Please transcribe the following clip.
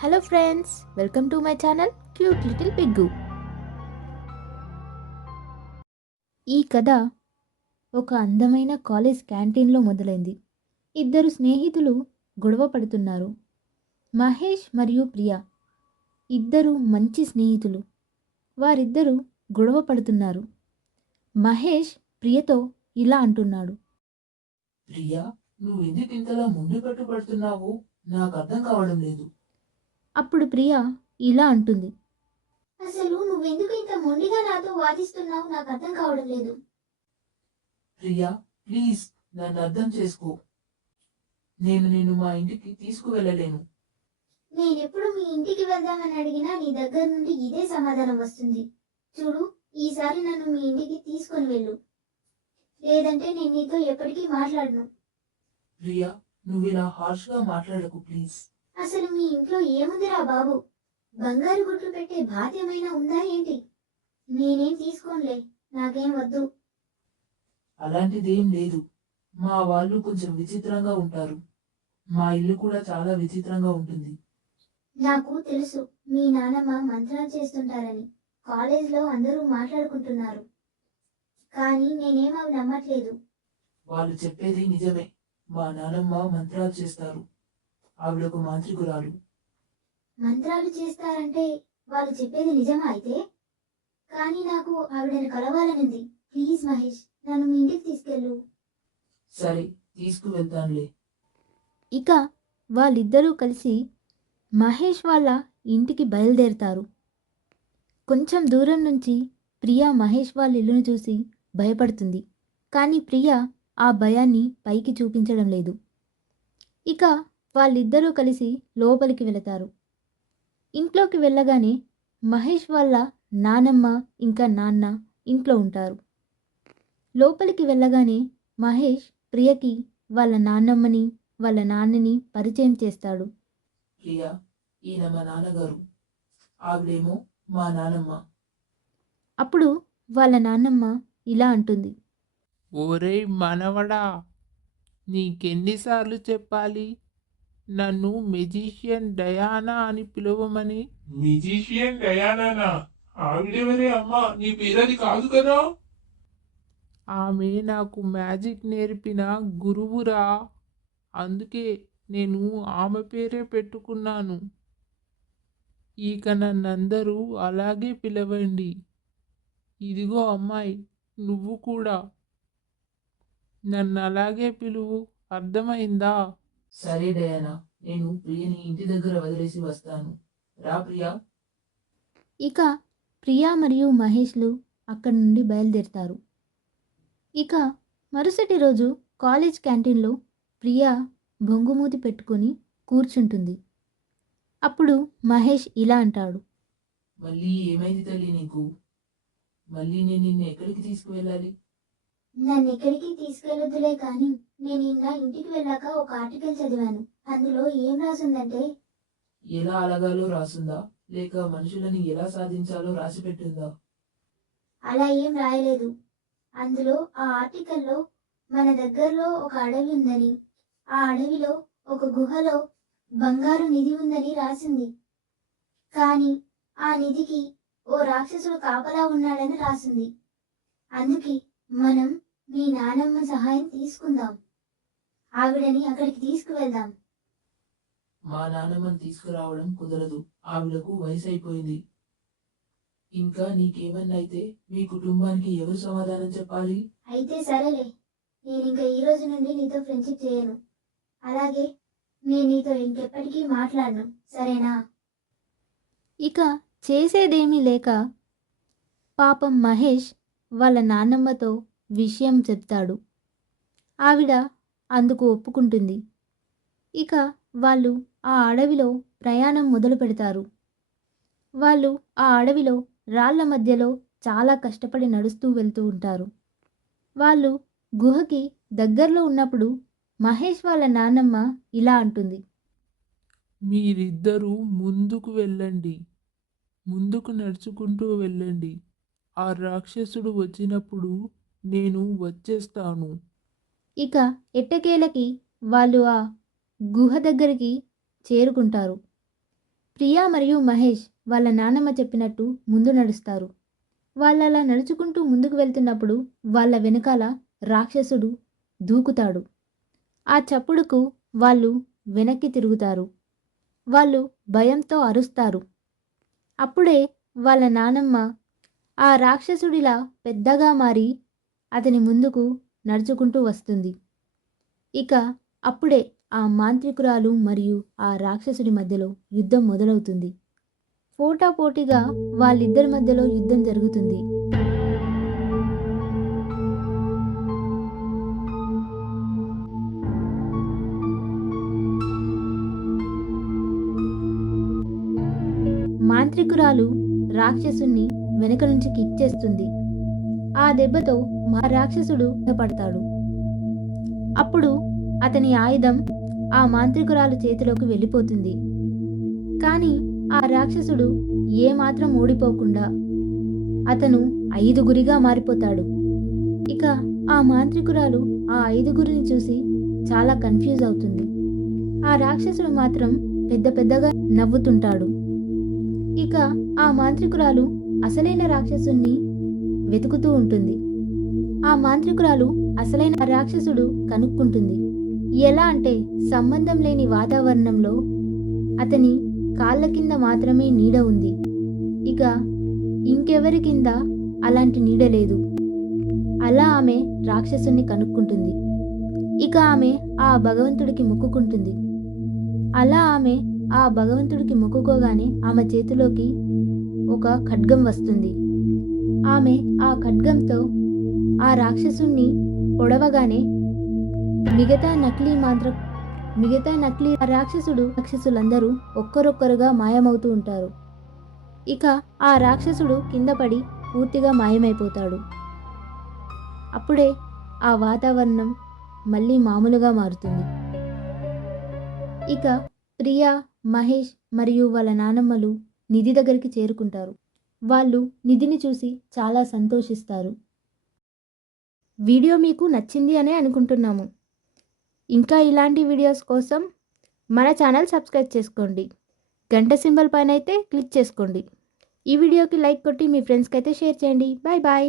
Hello friends, welcome to my channel cute little pig. ఈ కథ ఒక అందమైన కాలేజ్ క్యాంటీన్లో మొదలైంది. ఇద్దరు స్నేహితులు గొడవ పడుతున్నారు. మహేష్ మరియు ప్రియా ఇద్దరు మంచి స్నేహితులు. వారిద్దరూ గొడవ పడుతున్నారు. మహేష్ ప్రియతో ఇలా అంటున్నాడు. ప్రియా, నువ్వెందుకు ఇంతలా ముందు పట్టుబడుతున్నావు? నాకు అర్థం కావడం లేదు. అప్పుడు ప్రియా ఇలా అంటుంది. అసలు నువ్వెందుకు ఇంత మొండిగా నాతో వాదిస్తున్నావు నాకు అర్థం కావడం లేదు. ప్రియా, ప్లీజ్ నన్ను అర్థం చేసుకో. నేను నిన్ను మా ఇంటికి తీసుకువెళ్ళలేను. నేనెప్పుడు మీ ఇంటికి వెళ్దామని అడిగినా నీ దగ్గర నుండి ఇదే సమాధానం వస్తుంది. చూడు, ఈసారి నన్ను మీ ఇంటికి తీసుకొని వెళ్ళు, లేదంటే నేను నీతో ఎప్పటికీ మాట్లాడను. ప్రియా, నువ్వు ఇలా హార్ష్గా మాట్లాడకు ప్లీజ్. అసలు మీ ఇంట్లో ఏముందిరా బాబు? బంగారు గుట్లు పెట్టే బాధ ఏమైనా ఉందా ఏంటి? నేనేం తీసుకోనులే, నాకేం వద్దు. అలాంటిదేం లేదు. మా వాళ్ళు కొంచెం విచిత్రంగా ఉంటారు. మా ఇల్లు కూడా చాలా విచిత్రంగా ఉంటుంది. నాకు తెలుసు, మీ నాన్నమ్మ మంత్రాలు చేస్తుంటారని కాలేజ్లో అందరూ మాట్లాడుకుంటున్నారు. కానీ నేనేం అవి నమ్మట్లేదు. వాళ్ళు చెప్పేది నిజమే. మా నానమ్మ మంత్రాలు చేస్తారు. ఆవిడొక మాంత్రికురాలు. మంత్రాలు చేస్తారంటే వాళ్ళు చెప్పేది నిజమా అయితే? కానీ నాకు ఆవిడని కలవాలనింది. ప్లీజ్ మహేష్, నన్ను మీ ఇంటికి తీసుకెళ్ళు. సరే, తీసుకువెళ్తానులే. ఇక వాళ్ళిద్దరూ కలిసి మహేష్ వాళ్ళ ఇంటికి బయలుదేరుతారు. కొంచెం దూరం నుంచి ప్రియా మహేష్ వాళ్ళ ఇల్లును చూసి భయపడుతుంది. కానీ ప్రియా ఆ భయాన్ని పైకి చూపించడం లేదు. ఇక వాళ్ళిద్దరూ కలిసి లోపలికి వెళతారు. ఇంట్లోకి వెళ్ళగానే మహేష్ వాళ్ళ నానమ్మ ఇంకా నాన్న ఇంట్లో ఉంటారు. లోపలికి వెళ్ళగానే మహేష్ ప్రియకి వాళ్ళ నాన్నమ్మని వాళ్ళ నాన్నని పరిచయం చేస్తాడు. ప్రియా, ఈయన మా నాన్నగారు. ఆవిడేమో మా నానమ్మ. అప్పుడు వాళ్ళ నాన్నమ్మ ఇలా అంటుంది. ఓరేయ్ మనవడా, నీకెన్నిసార్లు చెప్పాలి నన్ను మెజిషియన్ డయానా అని పిలవమని? మ్యూజిషియన్ డయానానా? ఆవిడెవరే అమ్మా? నీ పేరది కాదు కదా? ఆమె నాకు మ్యాజిక్ నేర్పిన గురువురా. అందుకే నేను ఆమె పేరే పెట్టుకున్నాను. ఇక నన్నందరూ అలాగే పిలవండి. ఇదిగో అమ్మాయి, నువ్వు కూడా నన్ను అలాగే పిలువు, అర్థమైందా? సరే డయానా, నేను ప్రియని ఇంటి దగ్గర వదిలేసి వస్తాను. రా ప్రియా. ఇక ప్రియా మరియు మహేష్లు అక్కడి నుండి బయలుదేరుతారు. ఇక మరుసటి రోజు కాలేజ్ క్యాంటీన్లో ప్రియా బొంగుమూతి పెట్టుకొని కూర్చుంటుంది. అప్పుడు మహేష్ ఇలా అంటాడు. మళ్ళీ ఏమైంది తల్లి నీకు? మళ్ళీ నేను నిన్ను ఎక్కడికి తీసుకువెళ్ళాలి? నన్ను ఎక్కడికి తీసుకెళ్ళొద్దులే కానీ నేను నిన్న ఇంటికి వెళ్ళాక ఒక ఆర్టికల్ చదివాను. అందులో ఏం రాసిందంటే, ఎలా అలగాలో రాసుందా, లేక మనుషులని ఎలా సాధించాలో రాసి పెట్టిందా? అలా ఏం రాయలేదు. అందులో ఆ ఆర్టికల్లో మన దగ్గరలో ఒక అడవి ఉందని, ఆ అడవిలో ఒక గుహలో బంగారు నిధి ఉందని రాసింది. కానీ ఆ నిధికి ఓ రాక్షసుడు కాపలా ఉన్నాడని రాసింది. అందుకే మనం మీ నానమ్మ సహాయం తీసుకుందాం. ఆవిడని అక్కడికి తీసుకువెళ్దాం. మా నాన్నమ్మని తీసుకురావడం కుదరదు. ఆవిడకు వయసు అయిపోయింది. ఇంకా నీకేమన్నైతే మీ కుటుంబానికి ఎవరు సమాధానం చెప్పాలి? అయితే సరేలే, నేను ఇంకా ఈ రోజు నుండి నీతో ఫ్రెండ్షిప్ చేయను. అలాగే నేను నీతో ఇంకెప్పటికీ మాట్లాడను, సరేనా? ఇక చేసేదేమీ లేక పాపం మహేష్ వాళ్ళ నాన్నమ్మతో విషయం చెప్తాడు. ఆవిడ అందుకు ఒప్పుకుంటుంది. ఇక వాళ్ళు ఆ అడవిలో ప్రయాణం మొదలు పెడతారు. వాళ్ళు ఆ అడవిలో రాళ్ల మధ్యలో చాలా కష్టపడి నడుస్తూ వెళ్తూ ఉంటారు. వాళ్ళు గుహకి దగ్గరలో ఉన్నప్పుడు మహేష్ వాళ్ళ నాన్నమ్మ ఇలా అంటుంది. మీరిద్దరూ ముందుకు వెళ్ళండి, ముందుకు నడుచుకుంటూ వెళ్ళండి. ఆ రాక్షసుడు వచ్చినప్పుడు నేను వచ్చేస్తాను. ఇక ఎట్టకేలకి వాళ్ళు ఆ గుహ దగ్గరికి చేరుకుంటారు. ప్రియా మరియు మహేష్ వాళ్ళ నాన్నమ్మ చెప్పినట్టు ముందు నడుస్తారు. వాళ్ళలా నడుచుకుంటూ ముందుకు వెళ్తున్నప్పుడు వాళ్ళ వెనకాల రాక్షసుడు దూకుతాడు. ఆ చప్పుడుకు వాళ్ళు వెనక్కి తిరుగుతారు. వాళ్ళు భయంతో అరుస్తారు. అప్పుడే వాళ్ళ నానమ్మ ఆ రాక్షసుడిలా పెద్దగా మారి అతని ముందుకు నడుచుకుంటూ వస్తుంది. ఇక అప్పుడే ఆ మాంత్రికురాలు మరియు ఆ రాక్షసుడి మధ్యలో యుద్ధం మొదలవుతుంది. పోటాపోటీగా వాళ్ళిద్దరి మధ్యలో యుద్ధం జరుగుతుంది. మాంత్రికురాలు రాక్షసుణ్ణి వెనుక నుంచి కిక్ చేస్తుంది. ఆ దెబ్బతో మా రాక్షసుడు పడతాడు. అప్పుడు అతని ఆయుధం ఆ మాంత్రికురాలు చేతిలోకి వెళ్ళిపోతుంది. కానీ ఆ రాక్షసుడు ఏమాత్రం ఓడిపోకుండా అతను 5గురిగా మారిపోతాడు. ఇక ఆ మాంత్రికురాలు ఆ 5గురిని చూసి చాలా కన్ఫ్యూజ్ అవుతుంది. ఆ రాక్షసుడు మాత్రం పెద్ద పెద్దగా నవ్వుతుంటాడు. ఇక ఆ మాంత్రికురాలు అసలైన రాక్షసుణ్ణి వెతుకుతూ ఉంటుంది. ఆ మాంత్రికురాలు అసలైన రాక్షసుడు కనుక్కుంటుంది. ఎలా అంటే సంబంధం లేని వాతావరణంలో అతని కాళ్ళ కింద మాత్రమే నీడ ఉంది. ఇక ఇంకెవరి కింద అలాంటి నీడ లేదు. అలా ఆమె రాక్షసుని కనుక్కుంటుంది. ఇక ఆమె ఆ భగవంతుడికి మొక్కుకుంటుంది. అలా ఆమె ఆ భగవంతుడికి మొక్కుకోగానే ఆమె చేతిలోకి ఒక ఖడ్గం వస్తుంది. ఆమె ఆ ఖడ్గంతో ఆ రాక్షసుణ్ణి పొడవగానే మిగతా నకిలీ రాక్షసులందరూ ఒక్కరొక్కరుగా మాయమవుతూ ఉంటారు. ఇక ఆ రాక్షసుడు కింద పడి పూర్తిగా మాయమైపోతాడు. అప్పుడే ఆ వాతావరణం మళ్ళీ మామూలుగా మారుతుంది. ఇక ప్రియా, మహేష్ మరియు వాళ్ళ నానమ్మలు నిధి దగ్గరికి చేరుకుంటారు. వాళ్ళు నిధిని చూసి చాలా సంతోషిస్తారు. వీడియో మీకు నచ్చింది అనే అనుకుంటున్నాము. ఇంకా ఇలాంటి వీడియోస్ కోసం మన ఛానల్ సబ్స్క్రైబ్ చేసుకోండి. గంట సింబల్ పైన అయితే క్లిక్ చేసుకోండి. ఈ వీడియోకి లైక్ కొట్టి మీ ఫ్రెండ్స్కి అయితే షేర్ చేయండి. Bye bye.